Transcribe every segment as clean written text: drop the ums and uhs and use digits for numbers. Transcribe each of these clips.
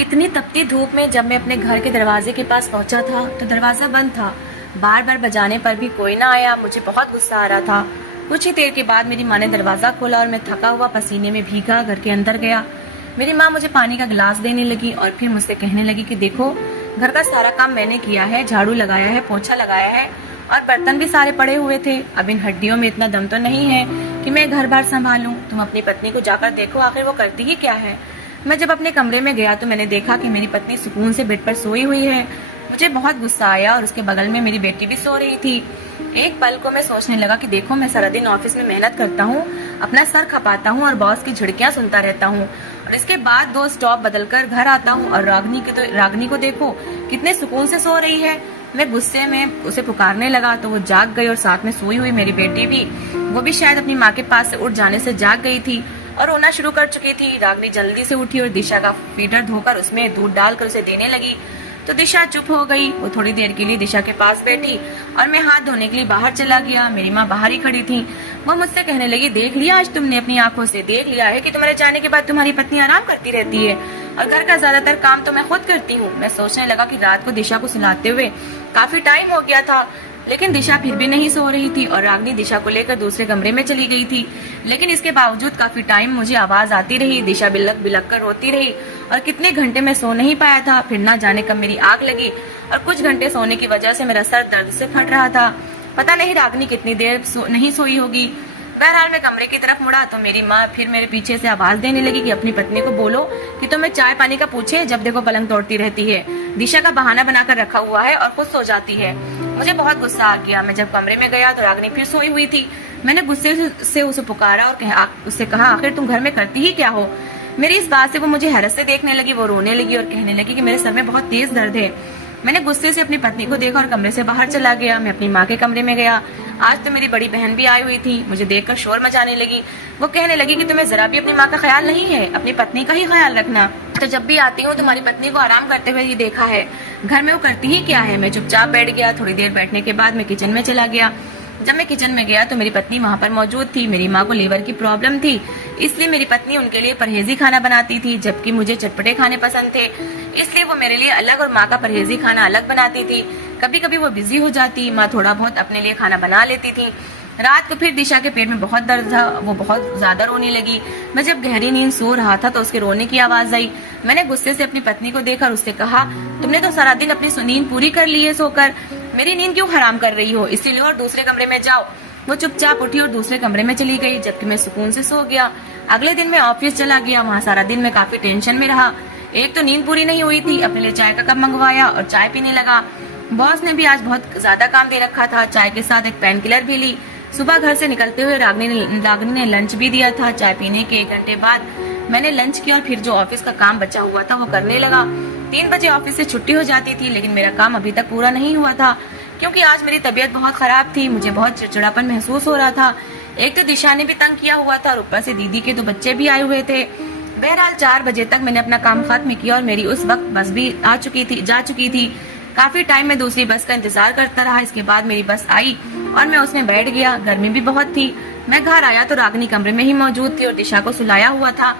इतनी तपती धूप में जब मैं अपने घर के दरवाजे के पास पहुंचा था तो दरवाजा बंद था। बार बार बजाने पर भी कोई ना आया। मुझे बहुत गुस्सा आ रहा था। कुछ ही देर के बाद मेरी माँ ने दरवाजा खोला और मैं थका हुआ पसीने में भीगा घर के अंदर गया। मेरी माँ मुझे पानी का गिलास देने लगी और फिर मुझसे कहने लगी कि देखो, घर का सारा काम मैंने किया है, झाड़ू लगाया है, पोछा लगाया है और बर्तन भी सारे पड़े हुए थे। अब इन हड्डियों में इतना दम तो नहीं है कि मैं घर बार संभालूं। तुम अपनी पत्नी को जाकर देखो, आखिर वो करती ही क्या है। मैं जब अपने कमरे में गया तो मैंने देखा कि मेरी पत्नी सुकून से बेड पर सोई हुई है। मुझे बहुत गुस्सा आया और उसके बगल में मेरी बेटी भी सो रही थी। एक पल को मैं सोचने लगा कि देखो, मैं सारा दिन ऑफिस में मेहनत करता हूँ, अपना सर खपाता हूँ और बॉस की झिड़कियां सुनता रहता हूँ और इसके बाद 2 स्टॉप बदलकर घर आता हूँ और रागनी को देखो कितने सुकून से सो रही है। मैं गुस्से में उसे पुकारने लगा तो वो जाग गई और साथ में सोई हुई मेरी बेटी भी, वो भी शायद अपनी माँ के पास से उठ जाने से जाग गई थी और रोना शुरू कर चुकी थी। रागनी जल्दी से उठी और दिशा का फीडर धोकर उसमें दूध डालकर उसे देने लगी तो दिशा चुप हो गई। वो थोड़ी देर के लिए दिशा के पास बैठी और मैं हाथ धोने के लिए बाहर चला गया। मेरी माँ बाहर ही खड़ी थी। वो मुझसे कहने लगी, देख लिया, आज तुमने अपनी आंखों से देख लिया है कि तुम्हारे जाने के बाद तुम्हारी पत्नी आराम करती रहती है और घर का ज्यादातर काम तो मैं खुद करती हूँ। मैं सोचने लगा कि रात को दिशा को सुलाते हुए काफी टाइम हो गया था, लेकिन दिशा फिर भी नहीं सो रही थी और रागनी दिशा को लेकर दूसरे कमरे में चली गई थी। लेकिन इसके बावजूद काफी टाइम मुझे आवाज आती रही। दिशा बिलक बिलक कर रोती रही और कितने घंटे मैं सो नहीं पाया था। फिर ना जाने कब मेरी आग लगी और कुछ घंटे सोने की वजह से मेरा सर दर्द से फट रहा था। पता नहीं रागनी कितनी देर नहीं सोई होगी। बहरहाल मैं कमरे की तरफ मुड़ा तो मेरी माँ फिर मेरे पीछे से आवाज देने लगी कि अपनी पत्नी को बोलो कि तुम्हें चाय पानी का पूछे, जब देखो पलंग तोड़ती रहती है, दिशा का बहाना बनाकर रखा हुआ है और खुद सो जाती है। मुझे बहुत गुस्सा आ गया। मैं जब कमरे में गया तो रागनी फिर सोई हुई थी। मैंने गुस्से से उसे पुकारा और उससे कहा, आखिर तुम घर में करती ही क्या हो। मेरी इस बात से वो मुझे हैरत से देखने लगी। वो रोने लगी और कहने लगी कि मेरे सर में बहुत तेज दर्द है। मैंने गुस्से से अपनी पत्नी को देखा और कमरे से बाहर चला गया। मैं अपनी माँ के कमरे में गया। आज तो मेरी बड़ी बहन भी आई हुई थी। मुझे देखकर शोर मचाने लगी। वो कहने लगी कि तुम्हें जरा भी अपनी माँ का ख्याल नहीं है, अपनी पत्नी का ही ख्याल रखना। तो जब भी आती हूँ तुम्हारी पत्नी को आराम करते हुए ही देखा है, घर में वो करती ही क्या है। मैं चुपचाप बैठ गया। थोड़ी देर बैठने के बाद मैं किचन में चला गया। जब मैं किचन में गया तो मेरी पत्नी वहाँ पर मौजूद थी। मेरी माँ को लीवर की प्रॉब्लम थी, इसलिए मेरी पत्नी उनके लिए परहेजी खाना बनाती थी, जबकि मुझे चटपटे खाने पसंद थे, इसलिए वो मेरे लिए अलग और माँ का परहेजी खाना अलग बनाती थी। कभी कभी वो बिजी हो जाती, माँ थोड़ा बहुत अपने लिए खाना बना लेती थी। रात को फिर दिशा के पेट में बहुत दर्द था। वो बहुत ज्यादा रोने लगी। मैं जब गहरी नींद सो रहा था तो उसके रोने की आवाज आई। मैंने गुस्से से अपनी पत्नी को देखकर उससे कहा, तुमने तो सारा दिन अपनी नींद पूरी कर ली है सोकर, मेरी नींद क्यों हराम कर रही हो। इसीलिए और दूसरे कमरे में जाओ। वो चुपचाप उठी और दूसरे कमरे में चली गई, जबकि मैं सुकून से सो गया। अगले दिन मैं ऑफिस चला गया। वहाँ सारा दिन मैं काफी टेंशन में रहा। एक तो नींद पूरी नहीं हुई थी, अपने लिए चाय का कप मंगवाया और चाय पीने लगा। बॉस ने भी आज बहुत ज्यादा काम दे रखा था। चाय के साथ एक पेन किलर भी ली। सुबह घर से निकलते हुए रागनी ने लंच भी दिया था। चाय पीने के 1 घंटे बाद मैंने लंच किया और फिर जो ऑफिस का काम बचा हुआ था वो करने लगा। 3 बजे ऑफिस से छुट्टी हो जाती थी, लेकिन मेरा काम अभी तक पूरा नहीं हुआ था क्योंकि आज मेरी तबीयत बहुत खराब थी। मुझे बहुत चिड़चिड़ापन महसूस हो रहा था। एक तो दिशा ने भी तंग किया हुआ था और ऊपर से दीदी के 2 बच्चे भी आए हुए थे। बहरहाल 4 बजे तक मैंने अपना काम खत्म किया और मेरी उस वक्त बस भी जा चुकी थी। काफी टाइम में दूसरी बस का इंतजार करता रहा। इसके बाद मेरी बस आई और मैं उसमें बैठ गया। गर्मी भी बहुत थी। मैं घर आया तो रागनी कमरे में ही मौजूद थी और दिशा को सुलाया हुआ था।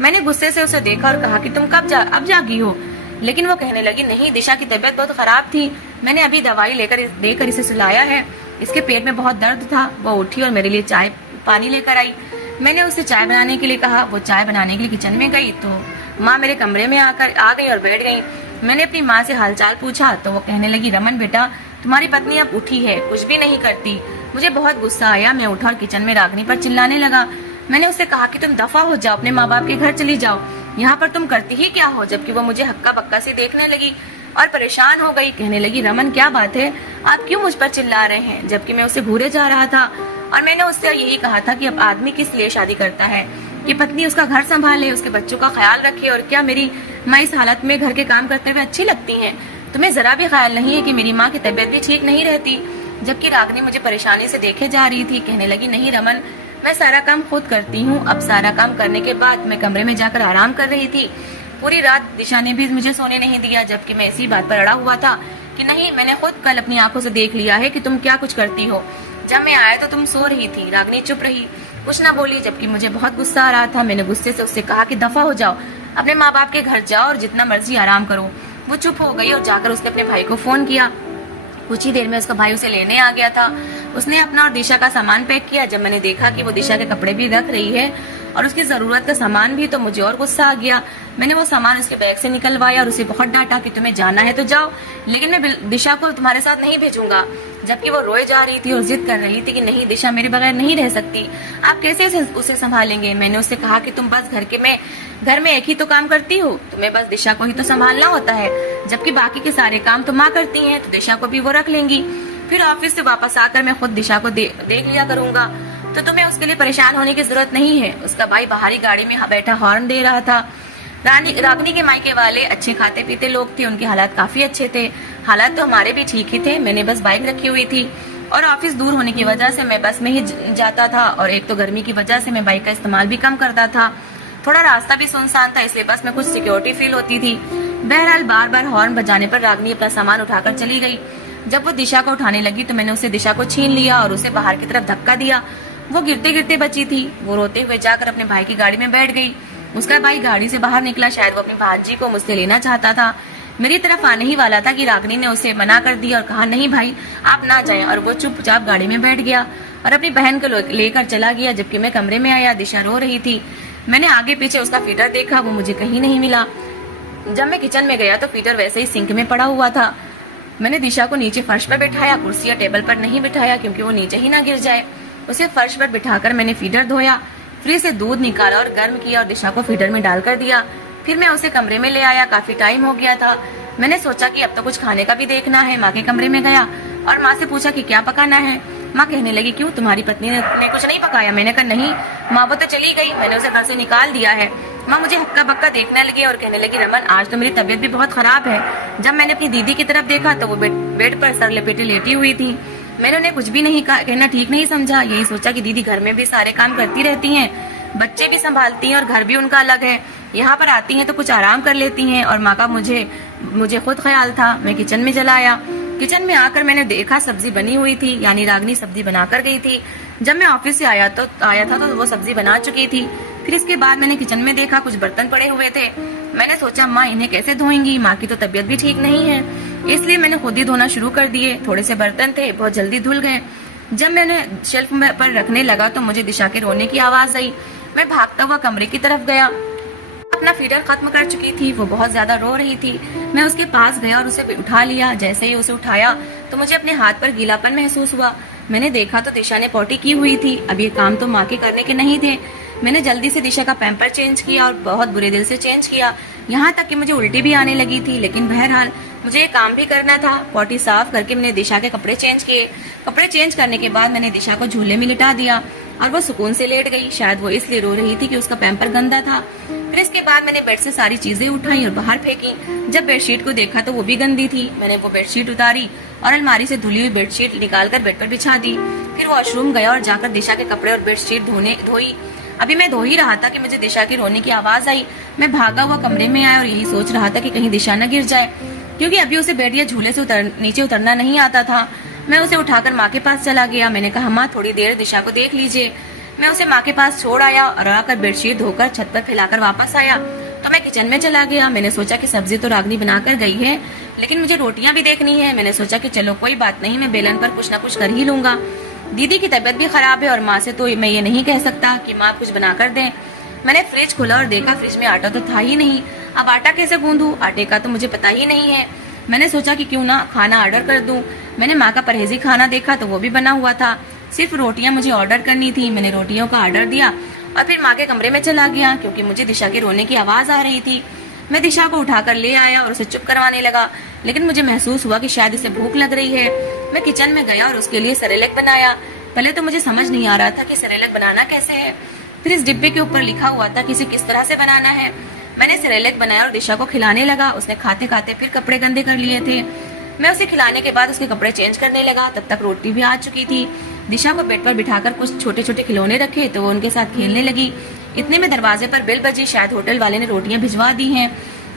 मैंने गुस्से से उसे देखा और कहा कि तुम अब जागी हो, लेकिन वो कहने लगी, नहीं, दिशा की तबीयत बहुत खराब थी, मैंने अभी दवाई देकर इसे सुलाया है, इसके पेट में बहुत दर्द था। वो उठी और मेरे लिए चाय पानी लेकर आई। मैंने उसे चाय बनाने के लिए कहा। वो चाय बनाने के लिए किचन में गई तो माँ मेरे कमरे में आ गई और बैठ गई। मैंने अपनी माँ से हालचाल पूछा तो वो कहने लगी, रमन बेटा, तुम्हारी पत्नी अब उठी है, कुछ भी नहीं करती। मुझे बहुत गुस्सा आया। मैं उठा और किचन में रागनी पर चिल्लाने लगा। मैंने उससे कहा कि तुम दफा हो जाओ, अपने माँ बाप के घर चली जाओ, यहाँ पर तुम करती ही क्या हो। जबकि वो मुझे हक्का बक्का से देखने लगी और परेशान हो गई। कहने लगी, रमन क्या बात है, आप क्यों मुझ पर चिल्ला रहे हैं। जबकि मैं उसे घूरे जा रहा था और मैंने उससे यही कहा था कि अब आदमी किस लिए शादी करता है, कि पत्नी उसका घर संभाले, उसके बच्चों का ख्याल रखे। और क्या मेरी माँ इस हालत में घर के काम करते हुए अच्छी लगती है। तुम्हें जरा भी ख्याल नहीं है कि मेरी माँ की तबीयत भी ठीक नहीं रहती। जबकि रागनी मुझे परेशानी से देखे जा रही थी। कहने लगी, नहीं रमन, मैं सारा काम खुद करती हूँ। अब सारा काम करने के बाद मैं कमरे में जाकर आराम कर रही थी। पूरी रात दिशा ने भी मुझे सोने नहीं दिया, जबकि मैं इसी बात पर अड़ा हुआ था कि नहीं, मैंने खुद कल अपनी आंखों से देख लिया है कि तुम क्या कुछ करती हो। जब मैं आया तो तुम सो रही थी। रागनी चुप रही, कुछ ना बोली, जबकि मुझे बहुत गुस्सा आ रहा था। मैंने गुस्से से उससे कहा कि दफा हो जाओ, अपने माँ बाप के घर जाओ और जितना मर्जी आराम करो। वो चुप हो गई और जाकर उसने अपने भाई को फोन किया। कुछ ही देर में उसका भाई उसे लेने आ गया था। उसने अपना और दिशा का सामान पैक किया। जब मैंने देखा कि वो दिशा के कपड़े भी रख रही है और उसकी जरूरत का सामान भी, तो मुझे और गुस्सा आ गया। मैंने वो सामान उसके बैग से निकलवाया और उसे बहुत डांटा कि तुम्हें जाना है तो जाओ, लेकिन मैं दिशा को तुम्हारे साथ नहीं भेजूंगा। जबकि वो रोए जा रही थी और जिद कर रही थी कि नहीं, दिशा मेरे बगैर नहीं रह सकती, आप कैसे उसे संभालेंगे। मैंने उससे कहा कि तुम बस घर में एक ही तो काम करती हो, तुम्हें बस दिशा को ही तो संभालना होता है, जबकि बाकी के सारे काम तो माँ करती हैं, तो दिशा को भी वो रख लेंगी। फिर ऑफिस से वापस आकर मैं खुद दिशा को देख लिया करूंगा, तो तुम्हें उसके लिए परेशान होने की जरूरत नहीं है। उसका भाई बाहरी गाड़ी में बैठा हॉर्न दे रहा था। रागनी के मायके वाले अच्छे खाते पीते लोग थे, उनके हालात काफी अच्छे थे। हालात तो हमारे भी ठीक ही थे। मैंने बस बाइक रखी हुई थी और ऑफिस दूर होने की वजह से मैं बस में ही जाता था, और एक तो गर्मी की वजह से मैं बाइक का इस्तेमाल भी कम करता था। थोड़ा रास्ता भी सुनसान था, इसलिए बस में कुछ सिक्योरिटी फील होती थी। बहरहाल बार बार हॉर्न बजाने पर रागनी अपना सामान उठाकर चली गई। जब वो दिशा को उठाने लगी तो मैंने उसे दिशा को छीन लिया और उसे बाहर की तरफ धक्का दिया। वो गिरते गिरते बची थी। वो रोते हुए जाकर अपने भाई की गाड़ी में बैठ गई। उसका भाई गाड़ी से बाहर निकला, शायद वो अपनी भांजी को मुझसे लेना चाहता था। मेरी तरफ आने ही वाला था कि रागनी ने उसे मना कर दिया और कहा नहीं भाई आप ना जाएं, और वो चुपचाप गाड़ी में बैठ गया और अपनी बहन को लेकर चला गया। जबकि मैं कमरे में आया, दिशा रो रही थी। मैंने आगे पीछे उसका फीडर देखा, वो मुझे कहीं नहीं मिला। जब मैं किचन में गया तो फीडर वैसे ही सिंक में पड़ा हुआ था। मैंने दिशा को नीचे फर्श पर बिठाया, कुर्सी या टेबल पर नहीं बिठाया क्योंकि वो नीचे ही ना गिर जाए। उसे फर्श पर बिठाकर मैंने फीडर धोया, फ्रिज से दूध निकाला और गर्म किया और दिशा को फीडर में डालकर दिया। फिर मैं उसे कमरे में ले आया। काफी टाइम हो गया था। मैंने सोचा कि अब तो कुछ खाने का भी देखना है। माँ के कमरे में गया और माँ से पूछा कि क्या पकाना है। माँ कहने लगी क्यों, तुम्हारी पत्नी ने कुछ नहीं पकाया। मैंने कहा नहीं माँ, वो तो चली गई, मैंने उसे घर से निकाल दिया है। माँ मुझे हक्का बक्का देखने लगी और कहने लगी रमन आज तो मेरी तबीयत भी बहुत खराब है। जब मैंने अपनी दीदी की तरफ देखा तो वो बेड पर सर लपेटे लेटी हुई थी। मैंने उन्हें कुछ भी नहीं कहना ठीक नहीं समझा। यही सोचा कि दीदी घर में भी सारे काम करती रहती हैं, बच्चे भी संभालती हैं और घर भी उनका अलग है, यहाँ पर आती हैं तो कुछ आराम कर लेती हैं। और माँ का मुझे खुद ख्याल था। मैं किचन में चला आया। किचन में आकर मैंने देखा सब्जी बनी हुई थी, यानी रागनी सब्जी बनाकर गई थी। जब मैं ऑफिस से आया था तो वो सब्जी बना चुकी थी। फिर इसके बाद मैंने किचन में देखा कुछ बर्तन पड़े हुए थे। मैंने सोचा माँ इन्हें कैसे धोएंगी, माँ की तो तबीयत भी ठीक नहीं है, इसलिए मैंने खुद ही धोना शुरू कर दिए। थोड़े से बर्तन थे, बहुत जल्दी धुल गए। जब मैंने शेल्फ पर रखने लगा तो मुझे दिशा के रोने की आवाज आई। मैं भागता हुआ कमरे की तरफ गया। अपना फीडर खत्म कर चुकी थी, वो बहुत ज्यादा रो रही थी। मैं उसके पास गया और उसे उठा लिया। जैसे ही उसे उठाया तो मुझे अपने हाथ पर गीलापन महसूस हुआ। मैंने देखा तो दिशा ने पॉटी की हुई थी। अब ये काम तो माँ के करने के नहीं थे। मैंने जल्दी से दिशा का पैम्पर चेंज किया और बहुत बुरे दिल से चेंज किया, यहाँ तक कि मुझे उल्टी भी आने लगी थी। लेकिन बहरहाल मुझे ये काम भी करना था। पॉटी साफ करके मैंने दिशा के कपड़े चेंज किए। कपड़े चेंज करने के बाद मैंने दिशा को झूले में लिटा दिया और वो सुकून से लेट गई। शायद वो इसलिए रो रही थी कि उसका पैम्पर गंदा था। फिर इसके बाद मैंने बेड से सारी चीजें उठाई और बाहर फेंकी। जब बेडशीट को देखा तो वो भी गंदी थी। मैंने वो बेडशीट उतारी और अलमारी से धुली हुई बेडशीट निकालकर बेड पर बिछा दी। फिर वॉशरूम गया और जाकर दिशा के कपड़े और बेडशीट धोई। अभी मैं धो ही रहा था कि मुझे दिशा की रोने की आवाज आई। मैं भागा हुआ कमरे में आया और यही सोच रहा था कि कहीं दिशा न गिर जाए, क्योंकि अभी उसे बेड या झूले से नीचे उतरना नहीं आता था। मैं उसे उठाकर माँ के पास चला गया। मैंने कहा माँ थोड़ी देर दिशा को देख लीजिए। मैं उसे माँ के पास छोड़ आया और आकर बेडशीट धोकर छत पर फैलाकर वापस आया तो मैं किचन में चला गया। मैंने सोचा कि सब्जी तो रागनी बनाकर गई है, लेकिन मुझे रोटियां भी देखनी है। मैंने सोचा कि चलो कोई बात नहीं, मैं बेलन पर कुछ न कुछ कर ही लूंगा। दीदी की तबीयत भी खराब है और माँ से तो मैं ये नहीं कह सकता कि माँ कुछ बना कर दें। मैंने फ्रिज खोला और देखा फ्रिज में आटा तो था ही नहीं। अब आटा कैसे गूंदूं, आटे का तो मुझे पता ही नहीं है। मैंने सोचा कि क्यों ना खाना ऑर्डर कर दूं। मैंने माँ का परहेजी खाना देखा तो वो भी बना हुआ था, सिर्फ रोटियां मुझे ऑर्डर करनी थी। मैंने रोटियों का ऑर्डर दिया और फिर माँ के कमरे में चला गया, क्योंकि मुझे दिशा के रोने की आवाज आ रही थी। मैं दिशा को उठाकर ले आया और उसे चुप करवाने लगा, लेकिन मुझे महसूस हुआ कि शायद उसे भूख लग रही है। मैं किचन में गया और उसके लिए सेरेलैक बनाया। पहले तो मुझे समझ नहीं आ रहा था कि सेरेलैक बनाना कैसे है। फिर इस डिब्बे के ऊपर लिखा हुआ था कि इसे किस तरह से बनाना है। मैंने सेरेलैक बनाया और दिशा को खिलाने लगा। उसने खाते खाते फिर कपड़े गंदे कर लिए थे। मैं उसे खिलाने के बाद उसके कपड़े चेंज करने लगा। तब तक रोटी भी आ चुकी थी। दिशा को बेड पर बिठाकर कुछ छोटे छोटे खिलौने रखे तो वो उनके साथ खेलने लगी। इतने में दरवाजे पर बेल बजी। शायद होटल वाले ने रोटियां भिजवा दी हैं।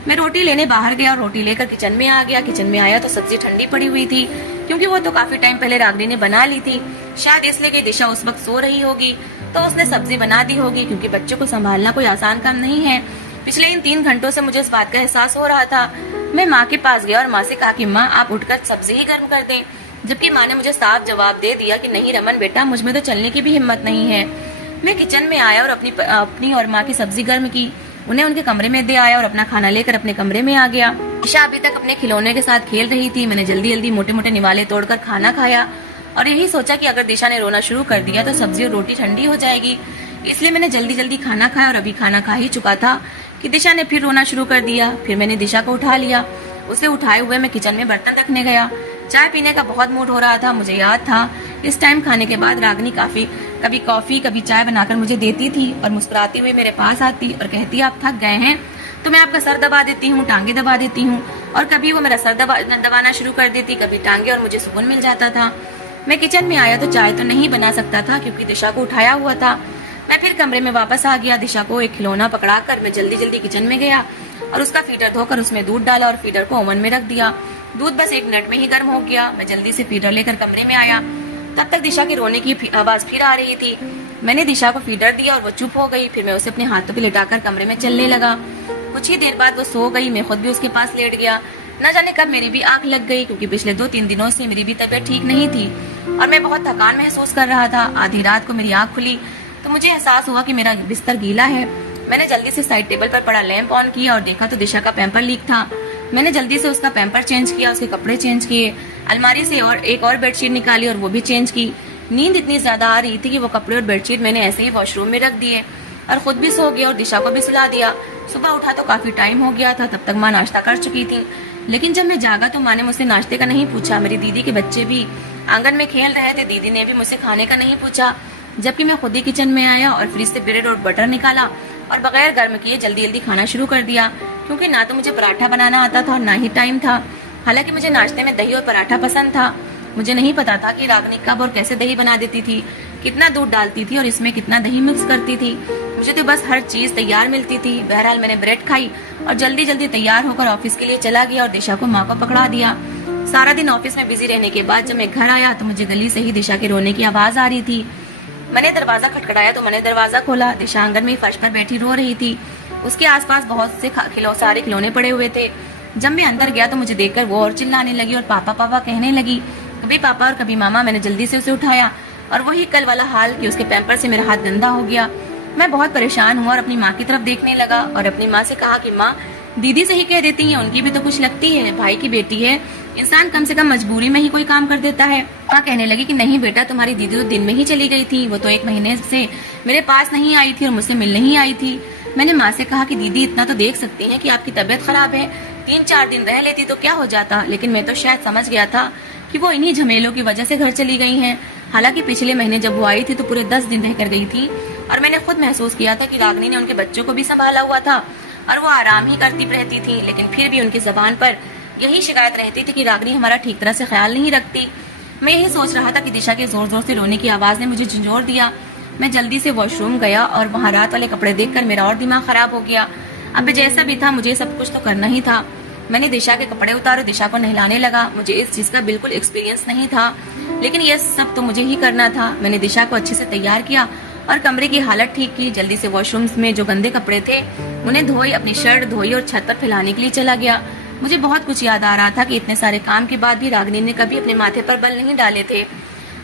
मैं रोटी लेने बाहर गया और रोटी लेकर किचन में आ गया। किचन में आया तो सब्जी ठंडी पड़ी हुई थी, क्योंकि वो तो काफी टाइम पहले रागनी ने बना ली थी। शायद इसलिए कि दिशा उस वक्त सो रही होगी तो उसने सब्जी बना दी होगी, क्योंकि बच्चों को संभालना कोई आसान काम नहीं है। पिछले इन 3 घंटों से मुझे इस बात का एहसास हो रहा था। मैं माँ के पास गया और माँ से कहा कि माँ आप उठकर सब्जी ही गर्म कर दें, जबकि माँ ने मुझे साफ जवाब दे दिया कि नहीं रमन बेटा, मुझ में तो चलने की भी हिम्मत नहीं है। मैं किचन में आया और अपनी और माँ की सब्जी गर्म की, उन्हें उनके कमरे में दे आया और अपना खाना लेकर अपने कमरे में आ गया। ईशा अभी तक अपने खिलौने के साथ खेल रही थी। मैंने जल्दी जल्दी मोटे मोटे निवाले तोड़कर खाना खाया और यही सोचा कि अगर दिशा ने रोना शुरू कर दिया तो सब्जी और रोटी ठंडी हो जाएगी। इसलिए मैंने जल्दी जल्दी खाना खाया और अभी खाना खा ही चुका था कि दिशा ने फिर रोना शुरू कर दिया। फिर मैंने दिशा को उठा लिया। उसे उठाए हुए मैं किचन में बर्तन रखने गया। चाय पीने का बहुत मूड हो रहा था। मुझे याद था इस टाइम खाने के बाद रागनी कभी कॉफी कभी चाय बनाकर मुझे देती थी और मुस्कुराती हुई मेरे पास आती और कहती आप थक गए हैं तो मैं आपका सर दबा देती हूँ, टांगे दबा देती हूँ। और कभी वो मेरा सर दबाना शुरू कर देती, कभी टांगे, और मुझे सुकून मिल जाता था। मैं किचन में आया तो चाय तो नहीं बना सकता था क्योंकि दिशा को उठाया हुआ था। मैं फिर कमरे में वापस आ गया। दिशा को एक खिलौना पकड़ाकर मैं जल्दी जल्दी किचन में गया और उसका फीडर धोकर उसमें दूध डाला और फीडर को ओवन में रख दिया। दूध बस 1 मिनट में ही गर्म हो गया। मैं जल्दी से फीडर लेकर कमरे में आया। तब तक दिशा के रोने की आवाज फिर आ रही थी। मैंने दिशा को फीडर दिया और वो चुप हो गई। फिर मैं उसे अपने हाथों पे लिटाकर कमरे में चलने लगा। कुछ ही देर बाद वो सो गई। मैं खुद भी उसके पास लेट गया। न जाने कब मेरी भी आंख लग गई क्योंकि पिछले 2-3 दिनों से मेरी भी तबीयत ठीक नहीं थी और मैं बहुत थकान महसूस कर रहा था। आधी रात को मेरी आंख खुली तो मुझे एहसास हुआ कि मेरा बिस्तर गीला है। मैंने जल्दी से साइड टेबल पर पड़ा लैंप ऑन किया और देखा तो दिशा का पैम्पर लीक था। मैंने जल्दी से उसका पैम्पर चेंज किया, उसके कपड़े चेंज किए, अलमारी से एक और बेडशीट निकाली और वो भी चेंज की। नींद इतनी ज्यादा आ रही थी कि वो कपड़े और बेडशीट मैंने ऐसे ही वॉशरूम में रख दिए और खुद भी सो गया और दिशा को भी सुला दिया। सुबह उठा तो काफी टाइम हो गया था। तब तक माँ नाश्ता कर चुकी थी, लेकिन जब मैं जागा तो माँ ने मुझसे नाश्ते का नहीं पूछा। मेरी दीदी के बच्चे भी आंगन में खेल रहे थे। दीदी ने भी मुझसे खाने का नहीं पूछा, जबकि मैं खुद ही किचन में आया और फ्रिज से ब्रेड और बटर निकाला और बगैर गर्म किए जल्दी जल्दी खाना शुरू कर दिया क्योंकि ना तो मुझे पराठा बनाना आता था और ना ही टाइम था। हालांकि मुझे नाश्ते में दही और पराठा पसंद था। मुझे नहीं पता था कि रागनी कब और कैसे दही बना देती थी, कितना दूध डालती थी और इसमें कितना दही मिक्स करती थी। मुझे तो बस हर चीज तैयार मिलती थी। बहरहाल मैंने ब्रेड खाई और जल्दी जल्दी तैयार होकर ऑफिस के लिए चला गया और दिशा को माँ को पकड़ा दिया। सारा दिन ऑफिस में बिजी रहने के बाद जब मैं घर आया तो मुझे गली से ही दिशा के रोने की आवाज आ रही थी। मैंने दरवाजा खटखटाया तो मैंने दरवाजा खोला। दिशा आंगन में फर्श पर बैठी रो रही थी। उसके आसपास बहुत से सारे खिलौने पड़े हुए थे। जब मैं अंदर गया तो मुझे देखकर वो और चिल्लाने लगी और पापा पापा कहने लगी। कभी पापा और कभी मामा। मैंने जल्दी से उसे उठाया और वही कल वाला हाल कि उसके पैम्पर से मेरा हाथ गंदा हो गया। मैं बहुत परेशान हुआ और अपनी माँ की तरफ देखने लगा और अपनी माँ से कहा कि माँ, दीदी से ही कह देती है, उनकी भी तो कुछ लगती है, भाई की बेटी है, इंसान कम से कम मजबूरी में ही कोई काम कर देता है। माँ कहने लगी कि नहीं बेटा, तुम्हारी दीदी तो दिन में ही चली गई थी, वो तो 1 महीने से मेरे पास नहीं आई थी और मुझसे मिलने ही आई थी। मैंने माँ से कहा कि दीदी इतना तो देख सकती हैं कि आपकी तबीयत खराब है, 3-4 दिन रह लेती तो क्या हो जाता। लेकिन मैं तो शायद समझ गया था कि वो इन्हीं झमेलों की वजह से घर चली गई हैं। हालांकि पिछले महीने जब वो आई थी तो पूरे 10 दिन रहकर गई थी और मैंने खुद महसूस किया था कि रागनी ने उनके बच्चों को भी संभाला हुआ था और वो आराम ही करती रहती थी। लेकिन फिर भी उनकी जबान पर यही शिकायत रहती थी कि रागनी हमारा ठीक तरह से ख्याल नहीं रखती। मैं यही सोच रहा था कि दिशा के जोर जोर से रोने की आवाज ने मुझे झंझोर दिया। मैं जल्दी से वॉशरूम गया और वहाँ रात वाले कपड़े देखकर मेरा और दिमाग खराब हो गया। अब जैसा भी था मुझे सब कुछ तो करना ही था। मैंने दिशा के कपड़े उतारे, दिशा को नहलाने लगा। मुझे इस चीज का बिल्कुल एक्सपीरियंस नहीं था, लेकिन ये सब तो मुझे ही करना था। मैंने दिशा को अच्छे से तैयार किया और कमरे की हालत ठीक की। जल्दी से वॉशरूम में जो गंदे कपड़े थे उन्हें धोई, अपनी शर्ट धोई और छत पर फैलाने के लिए चला गया। मुझे बहुत कुछ याद आ रहा था कि इतने सारे काम के बाद भी रागनी ने कभी अपने माथे पर बल नहीं डाले थे।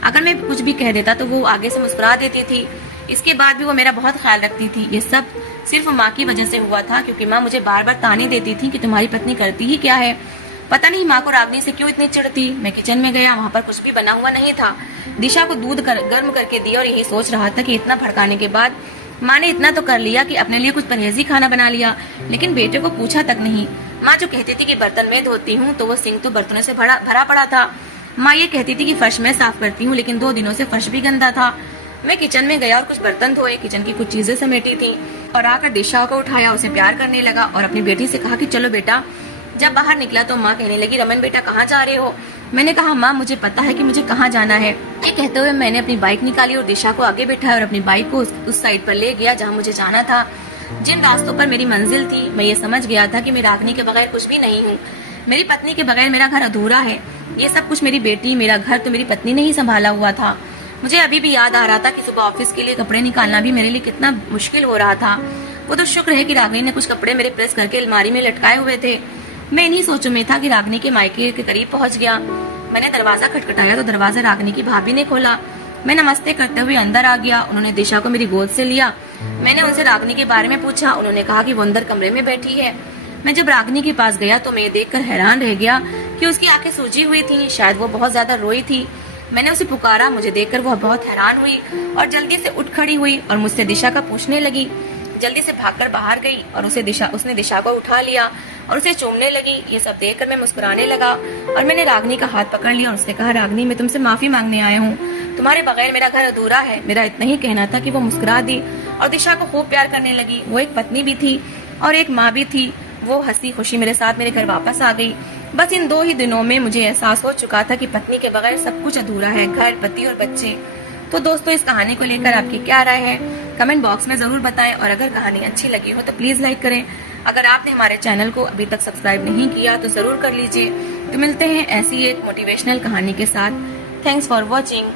अगर मैं कुछ भी कह देता तो वो आगे से मुस्कुरा देती थी। इसके बाद भी वो मेरा बहुत ख्याल रखती थी। ये सब सिर्फ माँ की वजह से हुआ था क्योंकि माँ मुझे बार बार ताने देती थी कि तुम्हारी पत्नी करती ही क्या है। पता नहीं माँ को रागनी से क्यों इतनी चिढ़ती। मैं किचन में गया, वहाँ पर कुछ भी बना हुआ नहीं था। दिशा को दूध गर्म करके दिया और यही सोच रहा था कि इतना भड़काने के बाद माँ ने इतना तो कर लिया कि अपने लिए कुछ परहेजी खाना बना लिया, लेकिन बेटे को पूछा तक नहीं। माँ जो कहती थी कि बर्तन मैं धोती हूँ तो वो सिंक तो बर्तनों से भरा पड़ा था। माँ ये कहती थी कि फर्श में साफ करती हूँ, लेकिन 2 दिनों से फर्श भी गंदा था। मैं किचन में गया और कुछ बर्तन धोए, किचन की कुछ चीजें समेटी थी और आकर दिशा को उठाया, उसे प्यार करने लगा और अपनी बेटी से कहा कि चलो बेटा। जब बाहर निकला तो माँ कहने लगी, रमन बेटा कहाँ जा रहे हो? मैंने कहा माँ मुझे पता है कि मुझे कहाँ जाना है। ये कहते हुए मैंने अपनी बाइक निकाली और दिशा को आगे बिठाया और अपनी बाइक को उस साइड पर ले गया जहाँ मुझे जाना था। जिन रास्तों पर मेरी मंजिल थी मैं ये समझ गया था कि मैं रागनी के बगैर कुछ भी नहीं हूँ। मेरी पत्नी के बगैर मेरा घर अधूरा है। ये सब कुछ मेरी बेटी, मेरा घर तो मेरी पत्नी ने ही संभाला हुआ था। मुझे अभी भी याद आ रहा था कि सुबह ऑफिस के लिए कपड़े निकालना भी मेरे लिए कितना मुश्किल हो रहा था। वो तो शुक्र है कि रागिनी ने कुछ कपड़े मेरे प्रेस करके अलमारी में लटकाए हुए थे। मैं इन्हीं सोचों में था कि रागिनी के मायके के करीब पहुंच गया। मैंने दरवाजा खटखटाया तो दरवाजा रागिनी की भाभी ने खोला। मैं नमस्ते करते हुए अंदर आ गया। उन्होंने दिशा को मेरी गोद से लिया। मैंने उनसे रागिनी के बारे में पूछा। उन्होंने कहा कि वो अंदर कमरे में बैठी है। मैं जब रागिनी के पास गया तो मैं ये देखकर हैरान रह गया कि उसकी आंखें सूजी हुई थी, शायद वो बहुत ज्यादा रोई थी। मैंने उसे पुकारा। मुझे देखकर वह बहुत हैरान हुई और जल्दी से उठ खड़ी हुई और मुझसे दिशा का पूछने लगी। जल्दी से भागकर बाहर गई और उसने दिशा को उठा लिया और उसे चूमने लगी। ये सब देखकर मैं मुस्कुराने लगा और मैंने रागिनी का हाथ पकड़ लिया और उससे कहा, रागिनी, मैं तुमसे माफी मांगने आया हूँ। तुम्हारे बगैर मेरा घर अधूरा है। मेरा इतना ही कहना था कि वो मुस्कुरा दी और दिशा को खूब प्यार करने लगी। वो एक पत्नी भी थी और एक माँ भी थी। वो हंसी खुशी मेरे साथ मेरे घर वापस आ गई। बस इन 2 ही दिनों में मुझे एहसास हो चुका था कि पत्नी के बगैर सब कुछ अधूरा है, घर, पति और बच्चे। तो दोस्तों, इस कहानी को लेकर आपकी क्या राय है, कमेंट बॉक्स में जरूर बताएं और अगर कहानी अच्छी लगी हो तो प्लीज लाइक करें। अगर आपने हमारे चैनल को अभी तक सब्सक्राइब नहीं किया तो जरूर कर लीजिए। तो मिलते हैं ऐसी एक मोटिवेशनल कहानी के साथ। Thanks for watching.